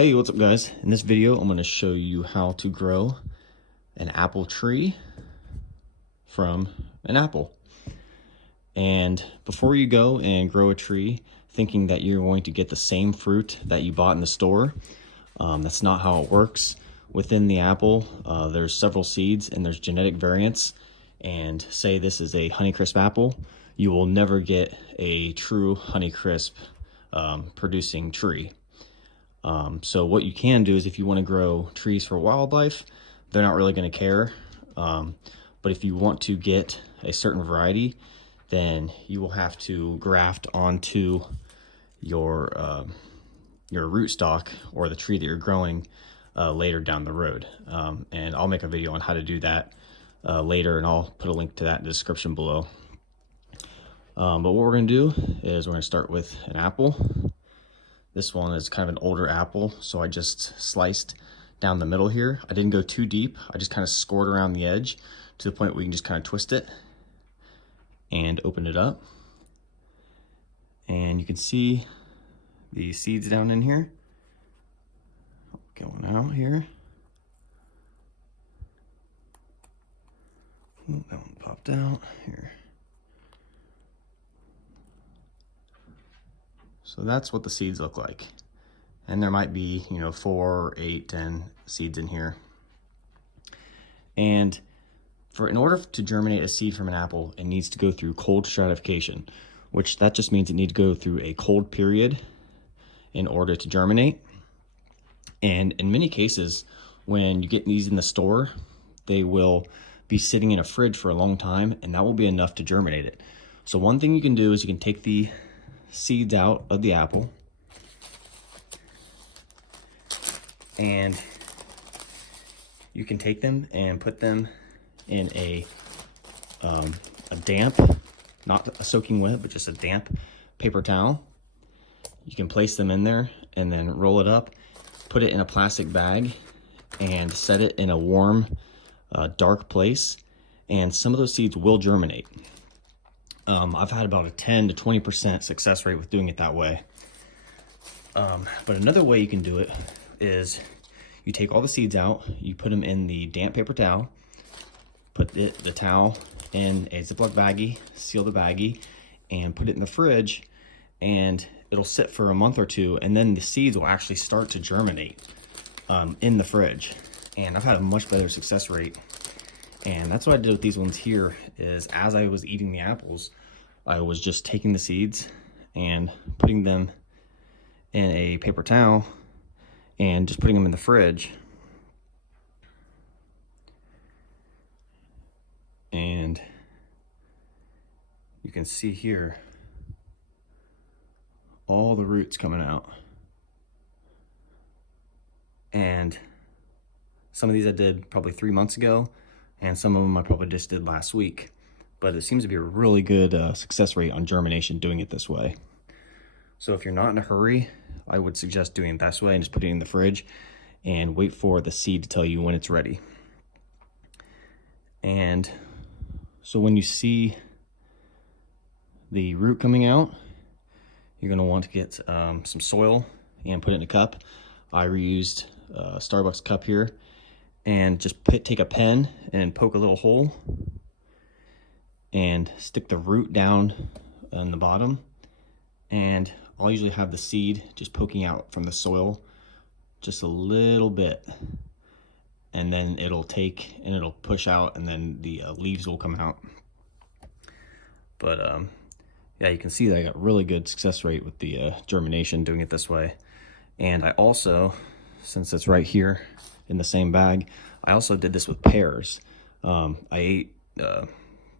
Hey, what's up guys? In this video, I'm going to show you how to grow an apple tree from an apple. And before you go and grow a tree thinking that you're going to get the same fruit that you bought in the store, that's not how it works. Within the apple, there's several seeds and there's genetic variants. And say this is a Honeycrisp apple, you will never get a true Honeycrisp producing tree. So what you can do is if you want to grow trees for wildlife, they're not really going to care. But if you want to get a certain variety, then you will have to graft onto your rootstock or the tree that you're growing later down the road. And I'll make a video on how to do that later, and I'll put a link to that in the description below. But what we're going to do is we're going to start with an apple. This one is kind of an older apple, so I just sliced down the middle here. I didn't go too deep. I just kind of scored around the edge to the point where you can just kind of twist it and open it up. And you can see the seeds down in here. Going out here. Ooh, that one popped out here. So that's what the seeds look like. And there might be, 4, 8, 10 seeds in here. And in order to germinate a seed from an apple, it needs to go through cold stratification, which that just means it needs to go through a cold period in order to germinate. And in many cases, when you get these in the store, they will be sitting in a fridge for a long time, and that will be enough to germinate it. So one thing you can do is you can take the seeds out of the apple, and you can take them and put them in a damp, not a soaking wet, but just a damp paper towel. You can place them in there and then roll it up, put it in a plastic bag, and set it in a warm, dark place, and some of those seeds will germinate. I've had about a 10 to 20% success rate with doing it that way. But another way you can do it is you take all the seeds out, you put them in the damp paper towel, put the towel in a Ziploc baggie, seal the baggie, and put it in the fridge, and it'll sit for a month or two, and then the seeds will actually start to germinate in the fridge. And I've had a much better success rate. And that's what I did with these ones here, is as I was eating the apples, I was just taking the seeds and putting them in a paper towel and just putting them in the fridge. And you can see here all the roots coming out. And some of these I did probably 3 months ago, and some of them I probably just did last week. But it seems to be a really good success rate on germination doing it this way. So if you're not in a hurry, I would suggest doing it this way and just put it in the fridge and wait for the seed to tell you when it's ready. And so when you see the root coming out, you're going to want to get some soil and put it in a cup. I reused a Starbucks cup here, and just take a pen and poke a little hole and stick the root down on the bottom. And I'll usually have the seed just poking out from the soil just a little bit, and then it'll push out, and then the leaves will come out. But yeah, you can see that I got really good success rate with the germination doing it this way. And I also, since it's right here in the same bag, I also did this with pears. I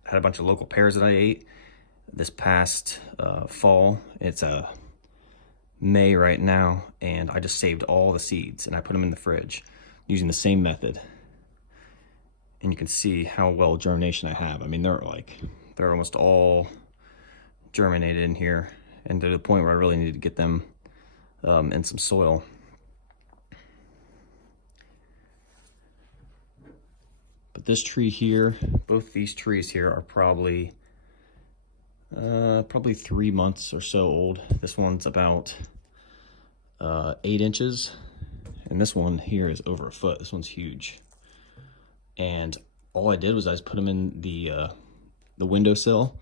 had a bunch of local pears that I ate this past fall. It's May right now, and I just saved all the seeds and I put them in the fridge using the same method. And you can see how well germination I have. I mean, they're almost all germinated in here, and to the point where I really need to get them in some soil. But this tree here, both these trees here are probably 3 months or so old. This one's about 8 inches, And this one here is over a foot. This one's huge. And all I did was I just put them in the windowsill,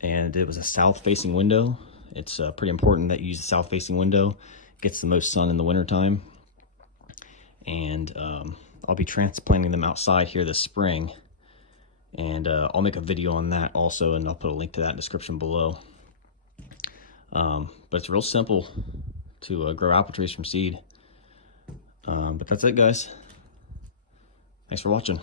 and it was a south-facing window. It's pretty important that you use a south-facing window. It gets the most sun in the wintertime. And I'll be transplanting them outside here this spring, and I'll make a video on that also, and I'll put a link to that in the description below. But it's real simple to grow apple trees from seed. But that's it, guys. Thanks for watching.